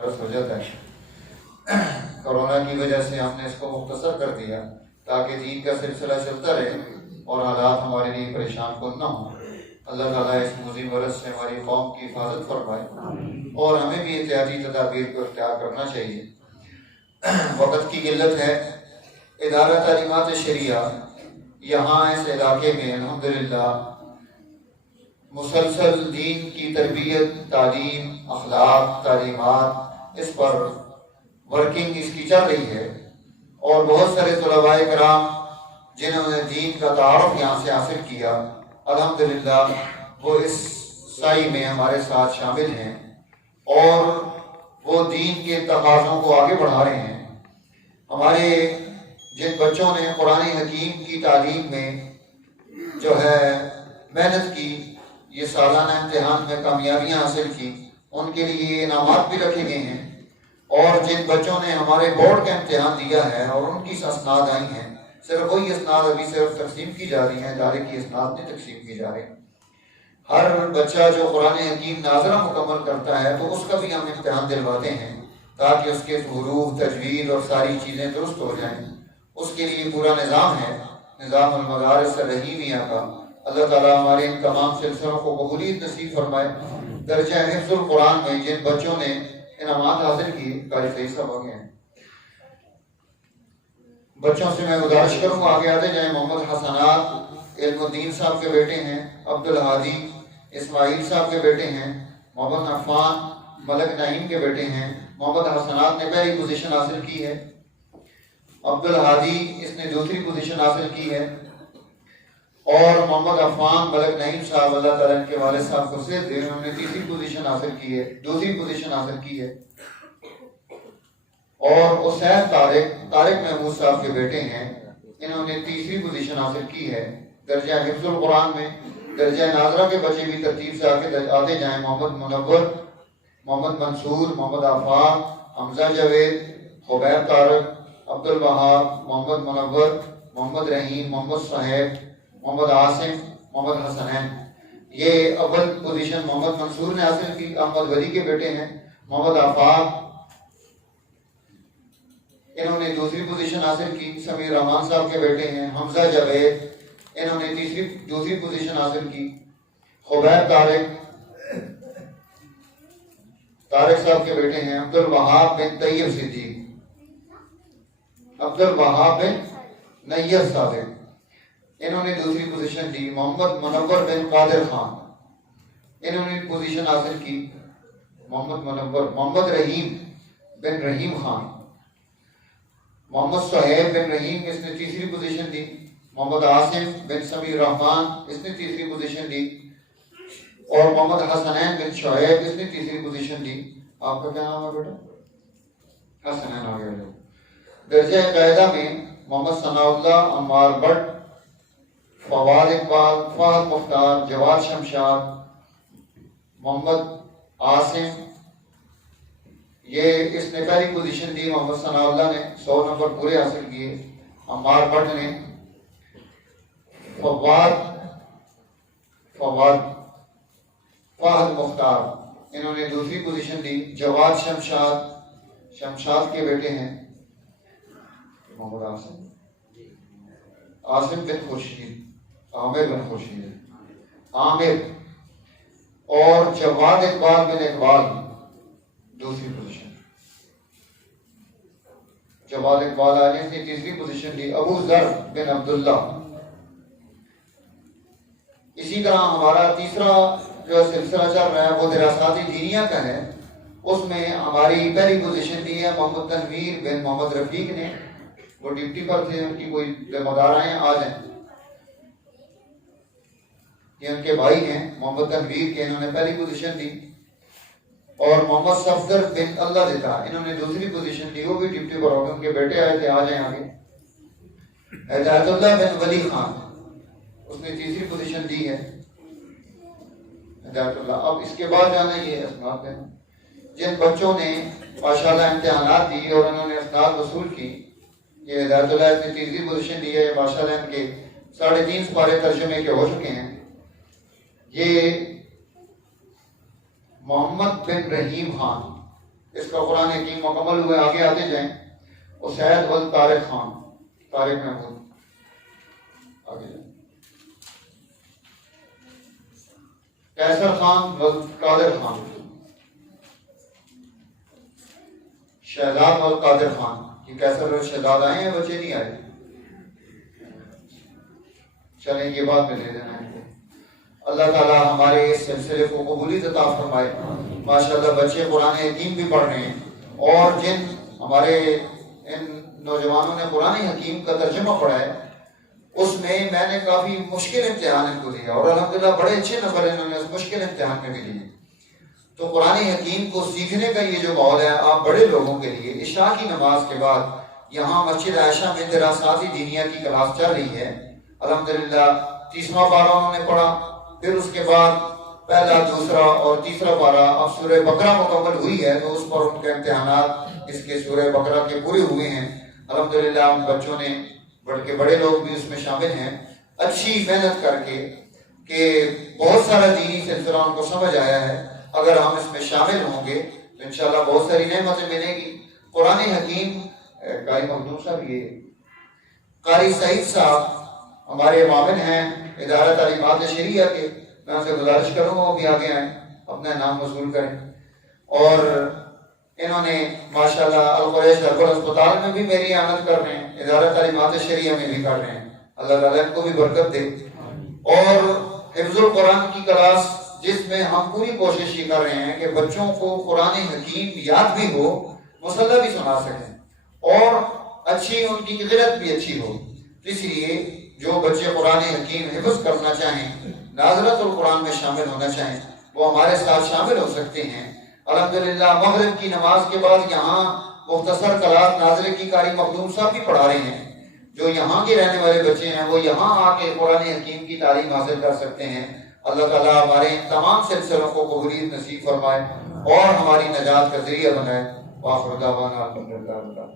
ہو جاتا ہے۔ کورونا کی وجہ سے ہم نے اس کو مختصر کر دیا تاکہ دین کا سلسلہ چلتا رہے اور حالات ہمارے لیے پریشان کن نہ ہوں۔ اللہ تعالیٰ اس موذی مرض سے ہماری قوم کی حفاظت فرمائے اور ہمیں بھی احتیاطی تدابیر کو اختیار کرنا چاہیے۔ وقت کی قلت ہے۔ ادارہ تعلیمات شریعہ یہاں اس علاقے میں الحمدللہ مسلسل دین کی تربیت، تعلیم، اخلاق، تعلیمات، اس پر ورکنگ اس کی چل رہی ہے، اور بہت سارے طلباء کرام جنہوں نے دین کا تعارف یہاں سے حاصل کیا الحمدللہ وہ اس سائی میں ہمارے ساتھ شامل ہیں اور وہ دین کے تقاضوں کو آگے بڑھا رہے ہیں۔ ہمارے جن بچوں نے قرآن حکیم کی تعلیم میں جو ہے محنت کی، یہ سالانہ امتحان میں کامیابیاں حاصل کی، ان کے لیے انعامات بھی رکھے گئے ہیں، اور جن بچوں نے ہمارے بورڈ کا امتحان دیا ہے اور ان کی اسناد آئی ہیں، صرف وہی اسناد ابھی صرف تقسیم کی جا رہی ہیں، ادارے کی اسناد نہیں تقسیم کی جا رہی۔ ہر بچہ جو قرآن حکیم ناظرہ مکمل کرتا ہے تو اس کا بھی ہم امتحان دلواتے ہیں تاکہ اس کے حروف، تجوید اور ساری چیزیں درست ہو جائیں۔ اس کے لیے پورا نظام ہے، نظام المدارس الرحیمیہ کا۔ اللہ تعالیٰ ہمارے ان تمام سلسلوں کو قبولیت نصیب فرمائے۔ درجہ حفظ القرآن میں جن بچوں نے انعامات حاصل کیے قاری صحیح صاحب ہو گئے ہیں، بچوں سے میں گزارش کروں گا آگے آتے جائیں۔ محمد حسنات علم الدین صاحب کے بیٹے ہیں، عبدالہادی اسماعیل صاحب کے بیٹے ہیں، محمد عفان ملک نعیم کے بیٹے ہیں۔ محمد حسنات نے پہلی پوزیشن حاصل کی ہے، عبدالہادی اس نے دوسری پوزیشن حاصل کی ہے، اور محمد عفان ملک نعیم صاحب اللہ تعالیٰ ان کے والد صاحب کو صحت دے، انہوں نے تیسری پوزیشن حاصل کی ہے، دوسری پوزیشن حاصل کی ہے۔ اور حسین طارق محمود صاحب کے بیٹے ہیں، انہوں نے تیسری پوزیشن حاصل کی ہے درجہ حفظ القرآن میں۔ درجہ ناظرہ کے بچے بھی ترتیب سے آتے جائیں۔ محمد منور، محمد منصور، محمد آفاق، حمزہ جاوید، خبیب طارق، عبدالوہاب، محمد منور، محمد رحیم، محمد صہیب، محمد عاصم، محمد حسنین۔ یہ اول پوزیشن محمد منصور نے حاصل کی، احمد ولی کے بیٹے ہیں۔ محمد آفاق انہوں نے دوسری پوزیشن حاصل کی، سمیر رحمان صاحب کے بیٹے ہیں۔ حمزہ جاوید انہوں نے دوسری پوزیشن حاصل کی۔ خبیب طارق صاحب کے بیٹے ہیں۔ عبدالوہاب بن طیب صدیق، عبدالوہاب بن نیت صادق، انہوں نے دوسری پوزیشن لی۔ محمد منور بن قادر خان، انہوں نے پوزیشن حاصل کی۔ محمد منور، محمد رحیم بن رحیم خان، محمد صہیب بن رحیم اس نے تیسری پوزیشن لی۔ محمد عاصم بن سمیر رحمان اس نے تیسری پوزیشن لی، اور محمد حسنین بن شعیب اس نے تیسری پوزیشن لی۔ آپ کا کیا نام ہے بیٹا؟ حسنین آ گیا۔ درجہ قاعدہ میں محمد ثناء اللہ، عمار بٹ، فواد اقبال، فہد مختار، جواد شمشاد، محمد عاصم، یہ اس نے پہلی پوزیشن دی۔ محمد ثناء اللہ نے 100 نمبر پورے حاصل کیے۔ عمار بٹ نے، فہد مختار انہوں نے دوسری پوزیشن لی۔ جواد شمشاد کے بیٹے ہیں۔ محمد عاصم بن خورشید، عامر بن خورشید، عامر، اور جواد اقبال بن اقبال دوسری پوزیشن۔ جواد اقبال آنے نے تیسری پوزیشن لی۔ ابو ذر بن عبداللہ۔ اسی طرح ہمارا تیسرا جو سلسلہ چل رہا ہے وہ دراسات دینیہ کا ہے، اس میں ہماری پہلی پوزیشن دی ہے محمد تنویر بن محمد رفیق نے، وہ ڈپٹی پر تھے، ان کی کوئی ذمہ دار آئے آ جائیں، یہ ان کے بھائی ہیں محمد تنویر کے، انہوں نے پہلی پوزیشن دی۔ اور محمد صفدر بن اللہ دیتا انہوں نے دوسری پوزیشن دی، وہ بھی ڈپٹی پر ہوگئے، ان کے بیٹے آئے تھے، آ جائیں آگے۔ ہدایت اللہ بن ولی خان اس نے تیسری پوزیشن دی ہے، ہدایت اللہ۔ اب اس کے بعد جانا یہ اسناد ہے، جن بچوں نے ماشاءاللہ امتحانات دی اور انہوں نے اسناد وصول کی، یہ ہدایت اللہ اس نے تیسری پوزیشن دی ہے، یہ ماشاءاللہ ان کے 3.5 سپارے ترجمے کے ہو چکے ہیں۔ یہ محمد بن رحیم خان اس کا قرآن حکیم مکمل ہوئے، آگے آتے جائیں. اسید ول طارق خان، طارق محمود، آگے جائیں. کیسر خان ول قادر خان، شہزاد ول قادر خان. یہ کیسر اور شہزاد آئے ہیں، بچے نہیں آئے. چلیں یہ بات میں لے لینا ہے. اللہ تعالیٰ ہمارے اس سلسلے کو قبولیت عطا فرمائے. ماشاءاللہ بچے قرآن حکیم بھی پڑھ رہے ہیں، اور جن ہمارے ان نوجوانوں نے قرآن حکیم کا ترجمہ پڑھا ہے اس میں نے کافی مشکل امتحان ان کو لیا، اور الحمدللہ بڑے اچھے نمبر انہوں نے اس مشکل امتحان میں بھی لیے. تو قرآن حکیم کو سیکھنے کا یہ جو ماحول ہے آپ بڑے لوگوں کے لیے، عشاء کی نماز کے بعد یہاں مسجد عائشہ میں دراسات دینیہ کی کلاس چل رہی ہے. الحمدللہ 30واں پارہ انہوں نے پڑھا، پھر اس کے بعد پہلا، دوسرا اور تیسرا پارہ. اب سورہ بقرہ مکمل ہوئی ہے تو اس پر ان کے امتحانات اس کے سورہ بقرہ کے پورے ہوئے ہیں. الحمدللہ ان بچوں نے، بڑھ کے بڑے لوگ بھی اس میں شامل ہیں، اچھی محنت کر کے کہ بہت سارا دینی سلسلہ ان کو سمجھ آیا ہے. اگر ہم اس میں شامل ہوں گے تو انشاءاللہ بہت ساری نعمتیں ملیں گی. قرآن حکیم قاری مخدوم صاحب، یہ قاری سعید صاحب ہمارے معاون ہیں ادارہ تعلیمات شریعہ کے، میں ان سے گزارش کروں گا وہ بھی آگے آئیں، اپنا نام وصول کریں. اور انہوں نے ماشاءاللہ القریش ہربل اسپتال میں بھی میری آمد کر رہے ہیں، ادارہ تعلیمات شریعہ میں بھی کر رہے ہیں. اللہ تعالیٰ ان کو بھی برکت دے. اور حفظ القرآن کی کلاس جس میں ہم پوری کوشش یہ کر رہے ہیں کہ بچوں کو قرآن حکیم یاد بھی ہو، مصلح بھی سنا سکیں، اور اچھی ان کی قرأت بھی اچھی ہو. اس لیے جو بچے قرآن حکیم حفظ کرنا چاہیں، ناظرۃ القرآن میں شامل ہونا چاہیں، وہ ہمارے ساتھ شامل ہو سکتے ہیں. الحمدللہ مغرب کی نماز کے بعد یہاں مختصر کلاس ناظرہ کی قاری مخدوم صاحب بھی پڑھا رہے ہیں. جو یہاں کے رہنے والے بچے ہیں وہ یہاں آ کے قرآن حکیم کی تعلیم حاصل کر سکتے ہیں. اللہ تعالیٰ ہمارے ان تمام سلسلوں کو قبولیت نصیب فرمائے اور ہماری نجات کا ذریعہ بنائے. وآخر دعوانا الحمدللہ.